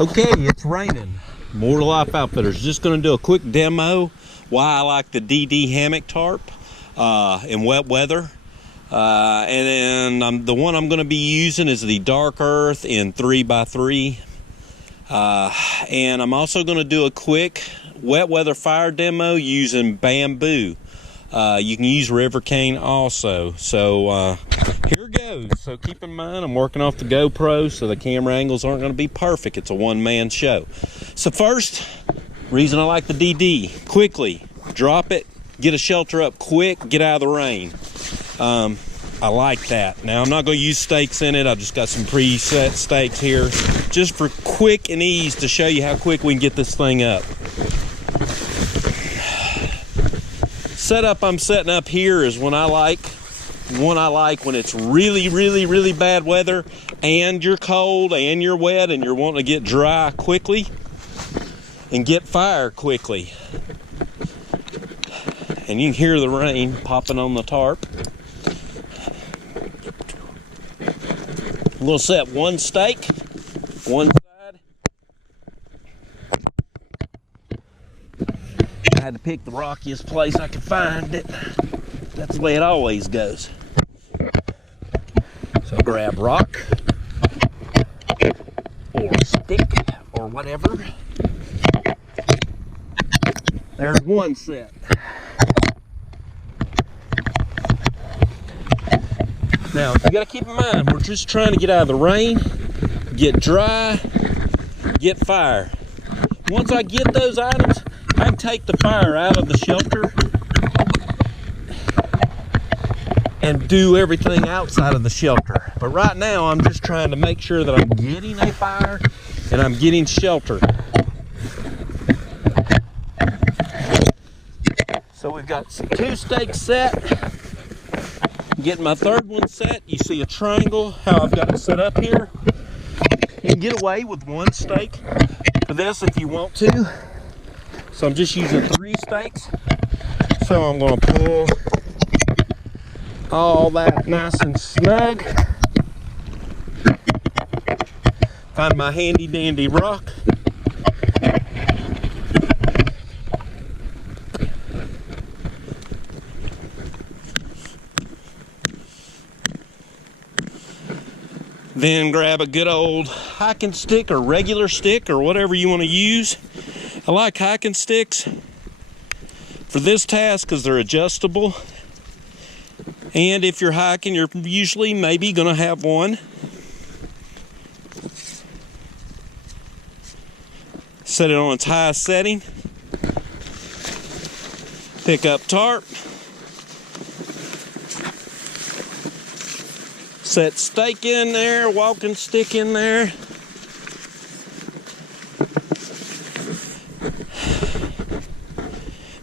Okay, it's raining. More Life Outfitters. Just going to do a quick demo why I like the DD hammock tarp in wet weather. And then the one I'm going to be using is the Dark Earth in 3x3. And I'm also going to do a quick wet weather fire demo using bamboo. You can use river cane also. So here goes. So keep in mind I'm working off the GoPro, so the camera angles aren't going to be perfect. It's a one-man show. So first, reason I like the DD, quickly drop it, get a shelter up quick, get out of the rain. I like that. Now I'm not going to use stakes in it. I've just got some preset stakes here just for quick and ease to show you how quick we can get this thing up. Setup I'm setting up here is one I like when it's really bad weather and you're cold and you're wet and you're wanting to get dry quickly and get fire quickly. And you can hear the rain popping on the tarp. We'll set one stake, one side. I had to pick the rockiest place I could find it. That's the way it always goes. So grab rock or stick or whatever. There's one set. Now, you got to keep in mind, we're just trying to get out of the rain, get dry, get fire. Once I get those items, I can take the fire out of the shelter and do everything outside of the shelter. But right now, I'm just trying to make sure that I'm getting a fire and I'm getting shelter. So we've got two stakes set. Getting my third one set, you see a triangle, how I've got it set up here. You can get away with one stake for this if you want to. So I'm just using 3 stakes. So I'm going to pull all that nice and snug. Find my handy dandy rock. Then grab a good old hiking stick or regular stick or whatever you want to use. I like hiking sticks for this task because they're adjustable. And if you're hiking, you're usually maybe going to have one. Set it on its highest setting. Pick up tarp. Set stake in there, walking stick in there.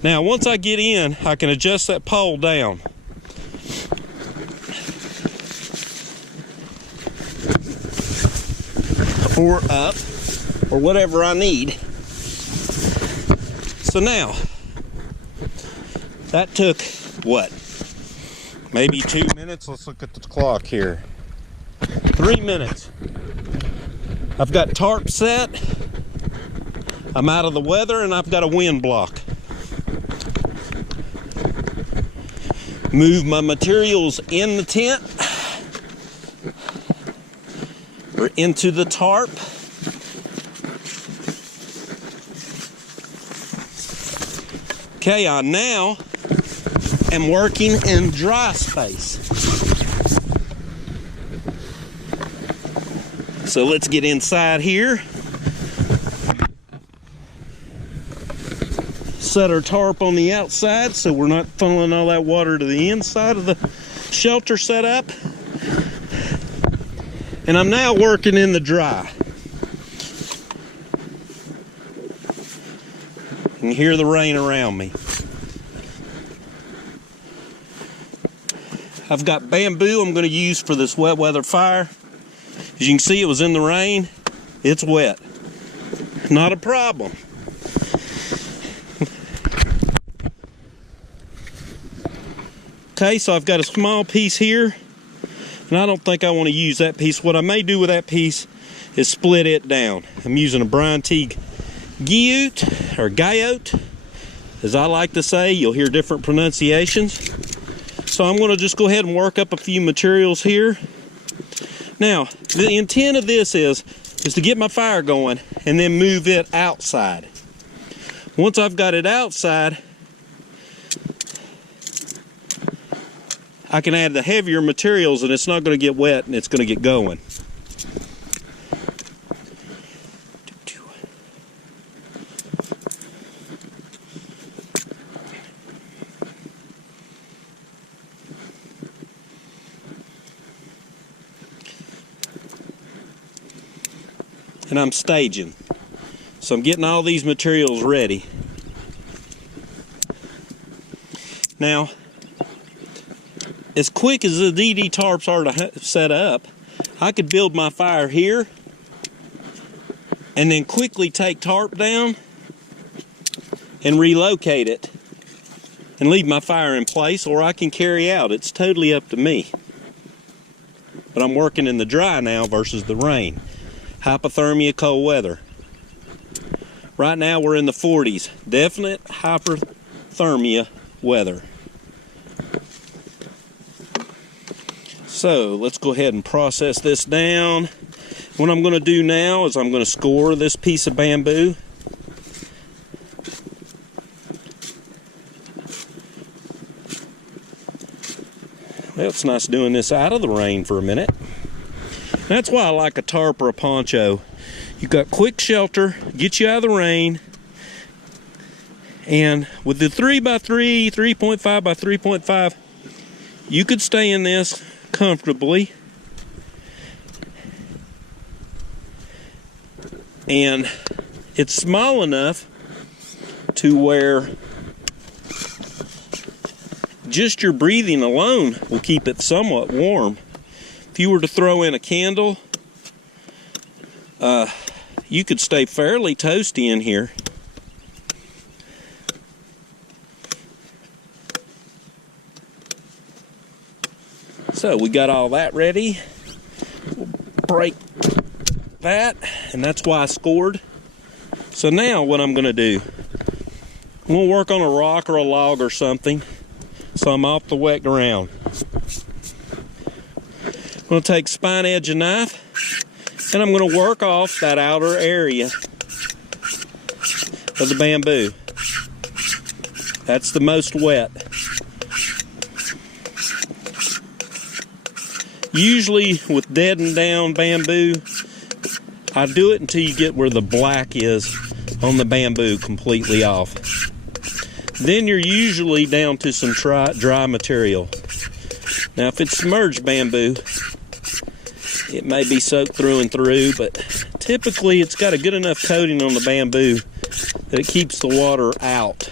Now, once I get in, I can adjust that pole down. Or up, or whatever I need. So now, that took what? Maybe 2 minutes. Let's look at the clock here. 3 minutes. I've got tarp set. I'm out of the weather and I've got a wind block. Move my materials in the tent or into the tarp. Okay, I now am working in dry space. So let's get inside here. Set our tarp on the outside so we're not funneling all that water to the inside of the shelter setup. And I'm now working in the dry. You can hear the rain around me. I've got bamboo I'm going to use for this wet weather fire. As you can see, it was in the rain. It's wet. Not a problem. Okay, so I've got a small piece here. And I don't think I want to use that piece. What I may do with that piece is split it down. I'm using a Brian T. Guyot, or Guyot, as I like to say. You'll hear different pronunciations. So I'm going to just go ahead and work up a few materials here. Now, the intent of this is to get my fire going and then move it outside. Once I've got it outside, I can add the heavier materials and it's not going to get wet and it's going to get going. And I'm staging. So I'm getting all these materials ready. Now, as quick as the DD tarps are to set up, I could build my fire here and then quickly take tarp down and relocate it and leave my fire in place, or I can carry out. It's totally up to me. But I'm working in the dry now versus the rain. Hypothermia, cold weather. Right now we're in the 40s. Definite hypothermia weather. So let's go ahead and process this down. What I'm going to do now is I'm going to score this piece of bamboo. Well, it's nice doing this out of the rain for a minute. That's why I like a tarp or a poncho. You've got quick shelter, get you out of the rain. And with the 3x3, 3.5 by 3.5, you could stay in this comfortably. And it's small enough to where just your breathing alone will keep it somewhat warm. If you were to throw in a candle, you could stay fairly toasty in here. So we got all that ready. We'll break that, and that's why I scored. So now what I'm going to do, I'm going to work on a rock or a log or something so I'm off the wet ground. I'm going to take spine edge and knife, and I'm going to work off that outer area of the bamboo. That's the most wet. Usually with deadened down bamboo, I do it until you get where the black is on the bamboo completely off. Then you're usually down to some dry material. Now if it's submerged bamboo, it may be soaked through and through, but typically it's got a good enough coating on the bamboo that it keeps the water out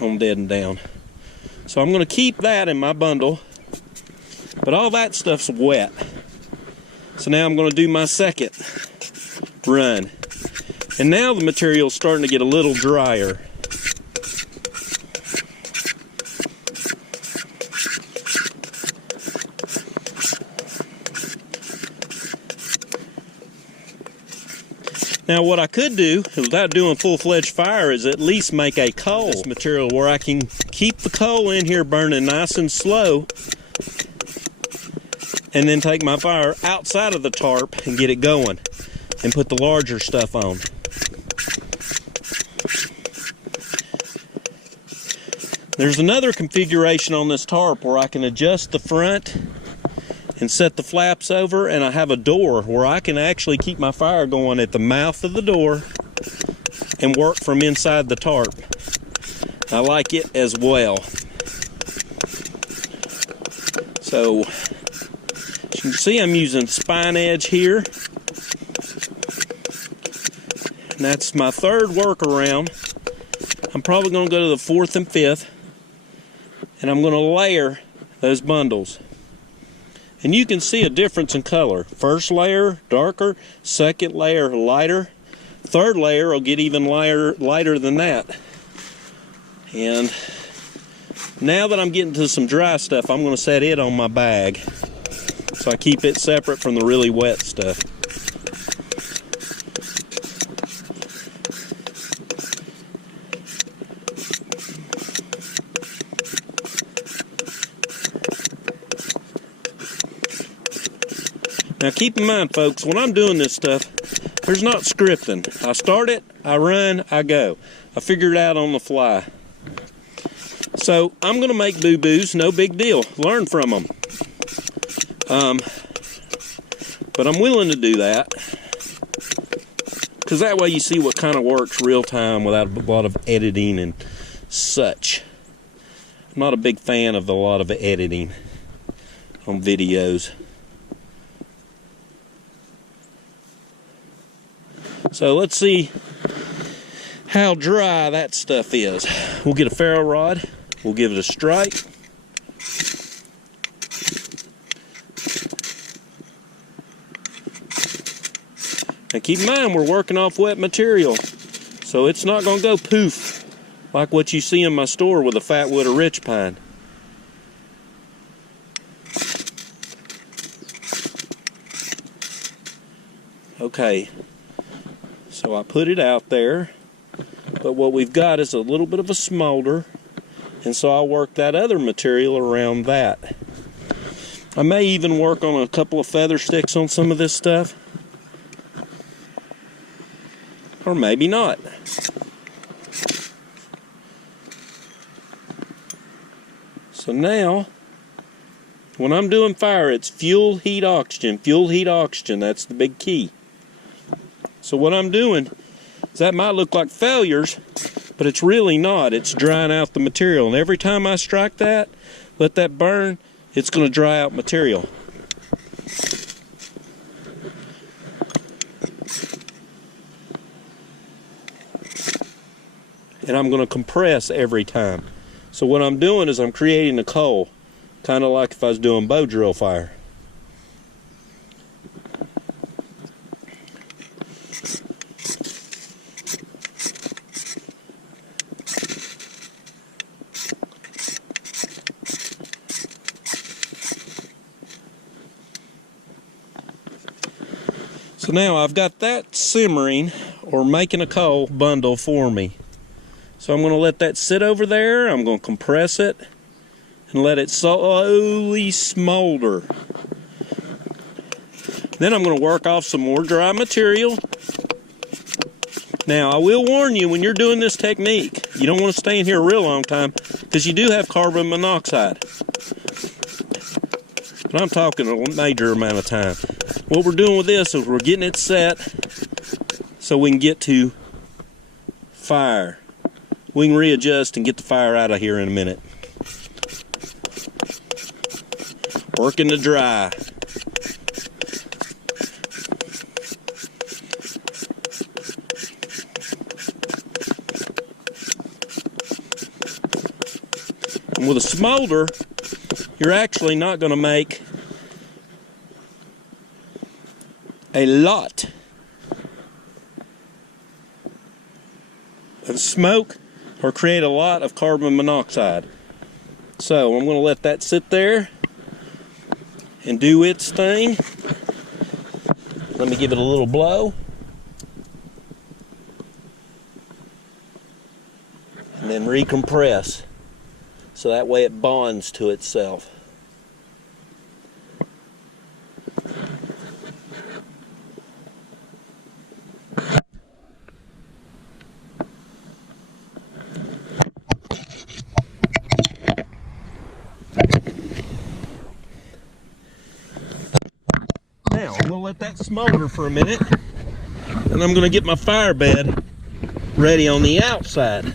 on deadened down. So I'm going to keep that in my bundle, but all that stuff's wet. So now I'm going to do my second run. And now the material's starting to get a little drier. Now what I could do, without doing full-fledged fire, is at least make a coal material where I can keep the coal in here burning nice and slow, and then take my fire outside of the tarp and get it going and put the larger stuff on. There's another configuration on this tarp where I can adjust the front and set the flaps over, and I have a door where I can actually keep my fire going at the mouth of the door and work from inside the tarp. I like it as well. So as you can see, I'm using spine edge here, and that's my third workaround. I'm probably going to go to the fourth and fifth, and I'm going to layer those bundles. And you can see a difference in color. First layer darker, second layer lighter, third layer will get even lighter than that. And Now that I'm getting to some dry stuff, I'm going to set it on my bag so I keep it separate from the really wet stuff. Now keep in mind, folks, when I'm doing this stuff, there's not scripting. I start it, I run, I go. I figure it out on the fly. So I'm going to make boo-boos, no big deal. Learn from them. But I'm willing to do that, because that way you see what kind of works real time without a lot of editing and such. I'm not a big fan of a lot of editing on videos. So let's see how dry that stuff is. We'll get a ferro rod, we'll give it a strike. And keep in mind, we're working off wet material, so it's not going to go poof like what you see in my store with a fat wood or rich pine. Okay, so I put it out there, but what we've got is a little bit of a smolder, and so I'll work that other material around that. I may even work on a couple of feather sticks on some of this stuff. Or maybe not. So now, when I'm doing fire, it's fuel, heat, oxygen. Fuel, heat, oxygen. That's the big key. So what I'm doing is that might look like failures, but it's really not. It's drying out the material. And every time I strike that, let that burn, it's going to dry out material. And I'm going to compress every time. So what I'm doing is I'm creating a coal, kind of like if I was doing bow drill fire. So now I've got that simmering or making a coal bundle for me. So I'm going to let that sit over there. I'm going to compress it and let it slowly smolder. Then I'm going to work off some more dry material. Now I will warn you, when you're doing this technique, you don't want to stay in here a real long time, because you do have carbon monoxide. But I'm talking a major amount of time. What we're doing with this is we're getting it set so we can get to fire. We can readjust and get the fire out of here in a minute. Working to dry. And with a smolder, you're actually not going to make a lot of smoke or create a lot of carbon monoxide. So I'm going to let that sit there and do its thing. Let me give it a little blow. And then recompress, so that way it bonds to itself. Now I'm going to let that smolder for a minute, and I'm going to get my fire bed ready on the outside.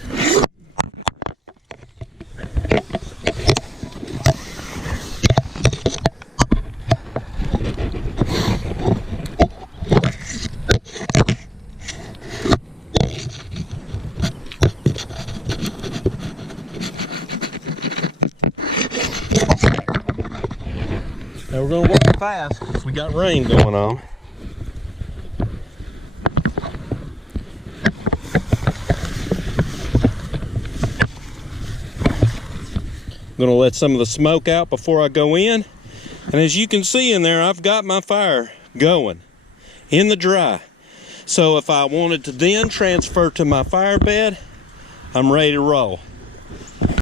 Now we're going to work fast because we got rain going on. gonna let some of the smoke out before I go in. And as you can see in there, I've got my fire going in the dry. So if I wanted to then transfer to my fire bed, I'm ready to roll.